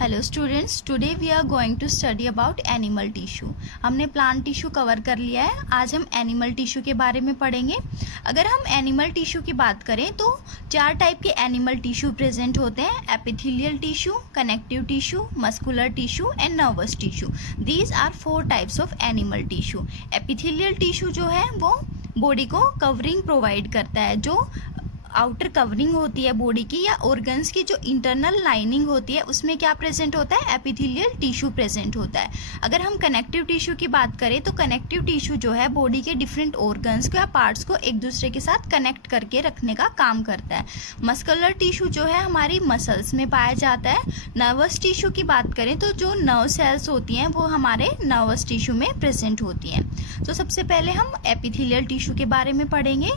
Hello students, today we are going to study about animal tissue. हमने plant tissue cover कर लिया है। आज हम एनिमल टिश्यू के बारे में पढ़ेंगे। अगर हम एनिमल टिश्यू की बात करें तो 4 टाइप के एनिमल टिश्यू प्रेजेंट होते हैं: epithelial tissue, connective tissue, muscular tissue and nervous tissue. These are 4 types of animal tissue. Epithelial tissue जो है वो बॉडी को कवरिंग प्रोवाइड करता है। जो आउटर कवरिंग होती है बॉडी की या ऑर्गन्स की जो इंटरनल लाइनिंग होती है उसमें क्या प्रेजेंट होता है? एपिथेलियल टिश्यू प्रेजेंट होता है। अगर हम कनेक्टिव टिश्यू की बात करें तो कनेक्टिव टिश्यू जो है बॉडी के डिफरेंट ऑर्गन्स को या पार्ट्स को एक दूसरे के साथ कनेक्ट करके रखने का काम करता है। मस्कुलर टिश्यू जो है हमारी मसल्स में पाया जाता है। नर्वस टिश्यू की बात करें तो जो नर्व सेल्स होती हैं वो हमारे नर्वस टिश्यू में प्रेजेंट होती हैं। तो सबसे पहले हम एपिथेलियल टिश्यू के बारे में पढ़ेंगे।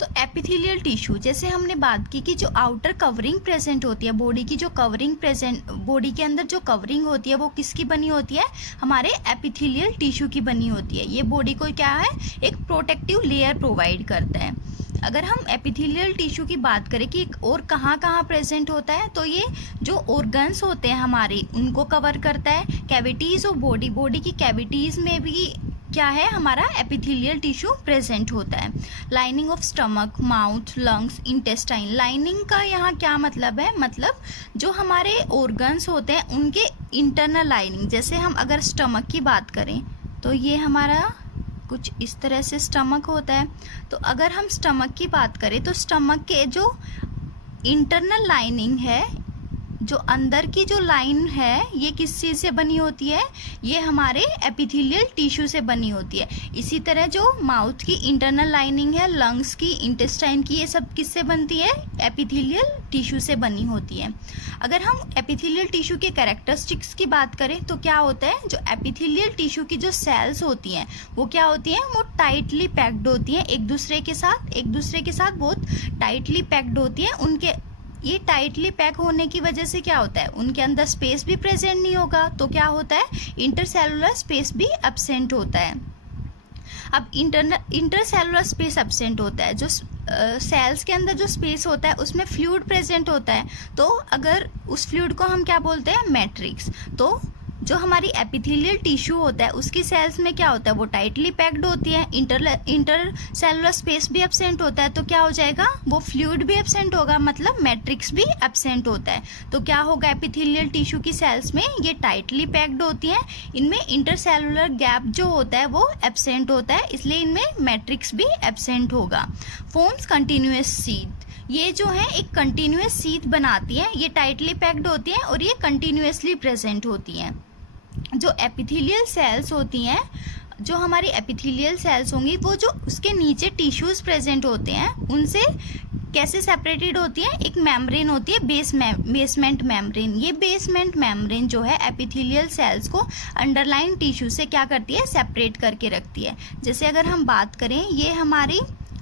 तो एपिथेलियल टिश्यू, जैसे हमने बात की कि जो आउटर कवरिंग प्रेजेंट होती है बॉडी की, जो कवरिंग प्रेजेंट बॉडी के अंदर जो कवरिंग होती है वो किसकी बनी होती है? हमारे एपिथेलियल टिश्यू की बनी होती है। ये बॉडी को क्या है? एक प्रोटेक्टिव लेयर प्रोवाइड करता है। अगर हम एपिथेलियल टिश्यू की बात करें कि और कहाँ कहाँ प्रेजेंट होता है, तो ये जो ऑर्गन्स होते हैं हमारे उनको कवर करता है। कैविटीज़ ऑफ बॉडी की कैविटीज़ में भी क्या है? हमारा एपिथेलियल टिश्यू प्रेजेंट होता है। Lining of stomach, mouth, lungs, intestine. Lining का यहाँ क्या मतलब है? मतलब जो हमारे ऑर्गन्स होते हैं उनके इंटरनल लाइनिंग। जैसे हम अगर स्टमक की बात करें तो ये हमारा कुछ इस तरह से स्टमक होता है। तो अगर हम स्टमक की बात करें तो स्टमक के जो इंटरनल लाइनिंग है, जो अंदर की जो लाइन है, ये किस चीज़ से बनी होती है? ये हमारे एपिथेलियल टिश्यू से बनी होती है। इसी तरह जो माउथ की इंटरनल लाइनिंग है, लंग्स की, इंटेस्टाइन की, ये सब किससे बनती है? एपिथेलियल टिश्यू से बनी होती है। अगर हम एपिथेलियल टिश्यू के कैरेक्टरिस्टिक्स की बात करें तो क्या होता है? जो एपिथेलियल टिश्यू की जो सेल्स होती हैं वो क्या होती हैं? वो टाइटली पैक्ड होती हैं एक दूसरे के साथ बहुत टाइटली पैक्ड होती हैं। उनके ये टाइटली पैक होने की वजह से क्या होता है? उनके अंदर स्पेस भी प्रेजेंट नहीं होगा, तो क्या होता है? इंटरसेलुलर स्पेस भी एब्सेंट होता है। अब इंटरसेलुलर स्पेस एब्सेंट होता है। जो सेल्स के अंदर जो स्पेस होता है उसमें फ्लूइड प्रेजेंट होता है। तो अगर उस फ्लूइड को हम क्या बोलते हैं? मैट्रिक्स। तो जो हमारी एपिथेलियल टिश्यू होता है उसकी सेल्स में क्या होता है? वो टाइटली पैक्ड होती है। इंटरसेलुलर स्पेस भी एब्सेंट होता है, तो क्या हो जाएगा? वो फ्लूइड भी एब्सेंट होगा, मतलब मैट्रिक्स भी एब्सेंट होता है। तो क्या होगा? एपिथेलियल टिश्यू की सेल्स में ये टाइटली पैक्ड होती हैं। इनमें इंटरसेलुलर गैप जो होता है वो एब्सेंट होता है, इसलिए इनमें मैट्रिक्स भी एब्सेंट होगा। Forms continuous sheath. ये जो है एक कंटिन्यूअस सीथ बनाती है। ये टाइटली पैक्ड होती हैं और ये कंटिन्यूअसली प्रेजेंट होती हैं। जो एपिथेलियल सेल्स होती हैं, जो हमारी एपिथेलियल सेल्स होंगी, वो जो उसके नीचे टिश्यूज प्रेजेंट होते हैं उनसे कैसे सेपरेटेड होती है? एक मेम्ब्रेन होती है, बेसमेंट मेम्ब्रेन। ये बेसमेंट मेम्ब्रेन जो है एपिथेलियल सेल्स को अंडरलाइन टिश्यू से क्या करती है? सेपरेट करके रखती है। जैसे अगर हम बात करें, ये हमारी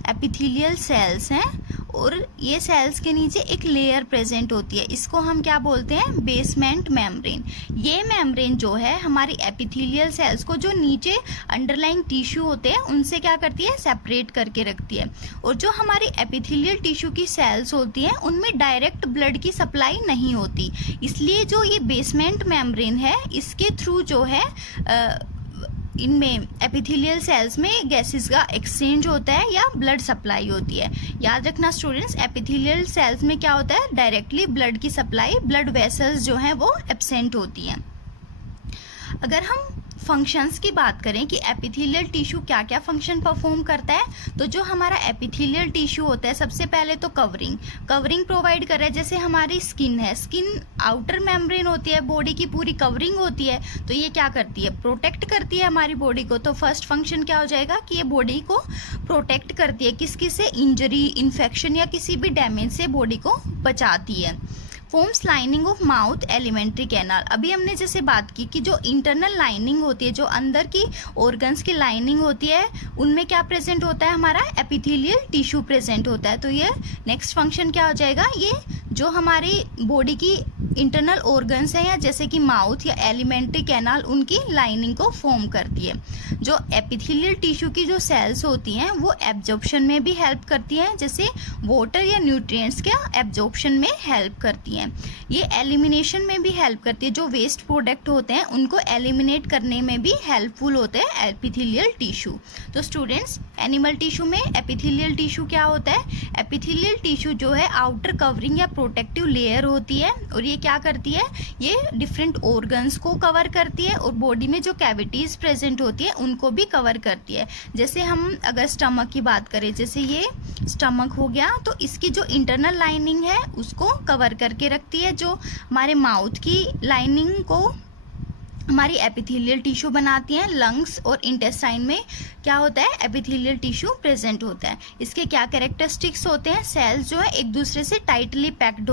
एपिथेलियल सेल्स हैं और ये सेल्स के नीचे एक लेयर प्रेजेंट होती है, इसको हम क्या बोलते हैं? Basement membrane. ये मेम्ब्रेन जो है हमारी एपिथेलियल सेल्स को जो नीचे अंडरलाइंग टिश्यू होते हैं उनसे क्या करती है? सेपरेट करके रखती है। और जो हमारी एपिथेलियल टिश्यू की सेल्स होती हैं उनमें डायरेक्ट ब्लड की सप्लाई नहीं होती, इसलिए जो ये बेसमेंट मेम्ब्रेन है इसके थ्रू जो है इनमें एपिथेलियल सेल्स में गैसेस का एक्सचेंज होता है या ब्लड सप्लाई होती है। याद रखना स्टूडेंट्स, एपिथेलियल सेल्स में क्या होता है? डायरेक्टली ब्लड की सप्लाई, ब्लड वेसल्स जो हैं वो एब्सेंट होती हैं। अगर हम फंक्शंस की बात करें कि एपिथेलियल टिश्यू क्या क्या फंक्शन परफॉर्म करता है, तो जो हमारा एपिथेलियल टिश्यू होता है सबसे पहले तो कवरिंग प्रोवाइड कर रहा है। जैसे हमारी स्किन है, स्किन आउटर मेम्ब्रेन होती है, बॉडी की पूरी कवरिंग होती है, तो ये क्या करती है? प्रोटेक्ट करती है हमारी बॉडी को। तो फर्स्ट फंक्शन क्या हो जाएगा कि ये बॉडी को प्रोटेक्ट करती है, किस से? इंजरी, इन्फेक्शन या किसी भी डैमेज से बॉडी को बचाती है। Forms lining of mouth, alimentary canal. अभी हमने जैसे बात की कि जो इंटरनल लाइनिंग होती है, जो अंदर की ऑर्गन्स की लाइनिंग होती है, उनमें क्या प्रेजेंट होता है? हमारा एपिथेलियल टिश्यू प्रेजेंट होता है। तो ये नेक्स्ट फंक्शन क्या हो जाएगा? ये जो हमारी बॉडी की इंटरनल ऑर्गन्स हैं या जैसे कि माउथ या एलिमेंट्री कैनाल, उनकी लाइनिंग को फॉर्म करती है। जो एपिथेलियल टिश्यू की जो सेल्स होती हैं वो एब्जॉर्प्शन में भी हेल्प करती हैं, जैसे वाटर या न्यूट्रिएंट्स के एब्जॉर्प्शन में हेल्प करती हैं। हैं। ये एलिमिनेशन में भी हेल्प करती है, जो वेस्ट प्रोडक्ट होते हैं उनको एलिमिनेट करने में भी हेल्पफुल होते हैं एपिथेलियल टिश्यू। तो स्टूडेंट्स, एनिमल टिश्यू में एपिथेलियल टिश्यू क्या होता है? एपिथेलियल टिश्यू जो है आउटर कवरिंग या प्रोटेक्टिव लेयर होती है, और ये क्या करती है? ये डिफरेंट ऑर्गन्स को कवर करती है और बॉडी में जो कैविटीज प्रेजेंट होती है उनको भी कवर करती है। जैसे हम अगर स्टमक की बात करें, जैसे ये स्टमक हो गया, तो इसकी जो इंटरनल लाइनिंग है उसको कवर करके रखती है। जो हमारे माउथ की लाइनिंग को हमारी एपिथेलियल टिश्यू बनाती हैं। लंग्स और इंटेस्टाइन में क्या होता है? एपिथेलियल टिश्यू प्रेजेंट होता है। इसके क्या कैरेक्टरिस्टिक्स होते हैं? सेल्स जो है एक दूसरे से टाइटली पैक्ड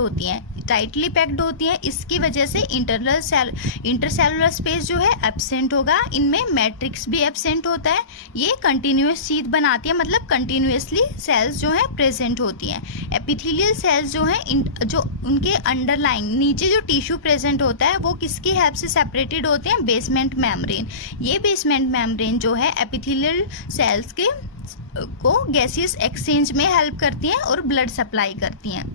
होती हैं। इसकी वजह से इंटरसेलुलर स्पेस जो है एब्सेंट होगा। इनमें मैट्रिक्स भी एब्सेंट होता है। ये कंटिन्यूअस शीथ बनाती है, मतलब कंटिन्यूअसली सेल्स जो है प्रेजेंट होती हैं। एपिथेलियल सेल्स जो है जो उनके अंडरलाइंग नीचे जो टिश्यू प्रेजेंट होता है वो किसकी हेल्प से सेपरेटेड होते हैं? Basement membrane. ये बेसमेंट मेम्ब्रेन जो है एपिथेलियल सेल्स के को गैसियस एक्सचेंज में हेल्प करती हैं और ब्लड सप्लाई करती हैं।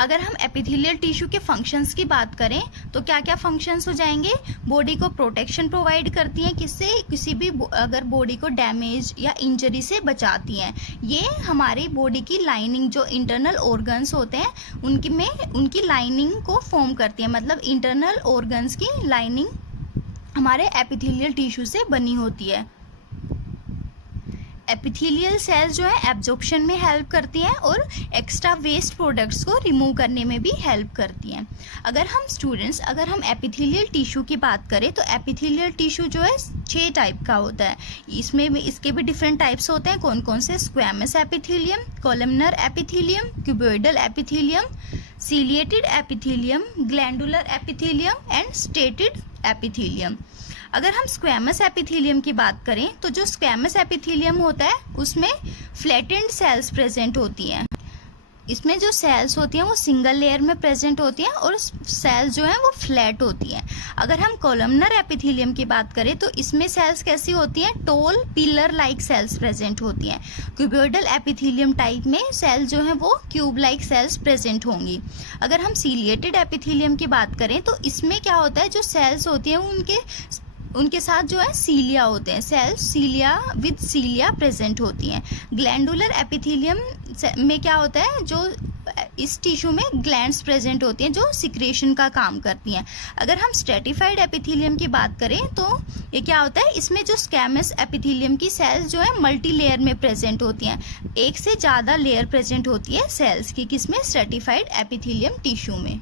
अगर हम एपिथेलियल टिश्यू के फंक्शंस की बात करें तो क्या क्या फंक्शंस हो जाएंगे? बॉडी को प्रोटेक्शन प्रोवाइड करती हैं, किसी भी अगर बॉडी को डैमेज या इंजरी से बचाती हैं। ये हमारी बॉडी की लाइनिंग, जो इंटरनल ऑर्गन्स होते हैं उनकी लाइनिंग को फॉर्म करती है, मतलब इंटरनल ऑर्गन्स की लाइनिंग हमारे एपिथेलियल टिश्यू से बनी होती है। एपिथेलियल सेल्स जो है एब्जॉर्प्शन में हेल्प करती हैं और एक्स्ट्रा वेस्ट प्रोडक्ट्स को रिमूव करने में भी हेल्प करती हैं। अगर हम एपिथेलियल टिश्यू की बात करें तो एपिथेलियल टिश्यू जो है 6 टाइप का होता है। इसके भी डिफरेंट टाइप्स होते हैं। कौन कौन से? Squamous epithelium, columnar epithelium, cuboidal epithelium, ciliated epithelium, glandular epithelium and stated epithelium. अगर हम स्क्वैमस एपिथेलियम की बात करें तो जो स्क्वैमस एपिथेलियम होता है उसमें फ्लैटेंड सेल्स प्रेजेंट होती हैं। इसमें जो सेल्स होती हैं वो सिंगल लेयर में प्रेजेंट होती हैं और सेल्स जो हैं वो फ्लैट होती हैं। अगर हम कॉलमनर एपिथेलियम की बात करें तो इसमें सेल्स कैसी होती हैं? Toll pillar like cells present होती हैं। क्यूबॉइडल एपिथेलियम टाइप में सेल्स जो हैं वो क्यूब लाइक सेल्स प्रेजेंट होंगी। अगर हम सीलिएटेड एपिथेलियम की बात करें तो इसमें क्या होता है? जो सेल्स होती हैं उनके साथ जो है सीलिया होते हैं, सेल्स सीलिया प्रेजेंट होती हैं। ग्लैंडुलर एपिथेलियम में क्या होता है? जो इस टिश्यू में ग्लैंड्स प्रेजेंट होती हैं जो सिक्रेशन का काम करती हैं। अगर हम स्ट्रेटिफाइड एपिथेलियम की बात करें तो ये क्या होता है? इसमें जो स्क्वैमस एपिथेलियम की सेल्स जो है मल्टी लेयर में प्रेजेंट होती हैं। एक से ज़्यादा लेयर प्रेजेंट होती है सेल्स की, किसमें? स्ट्रेटिफाइड एपिथेलियम टिश्यू में।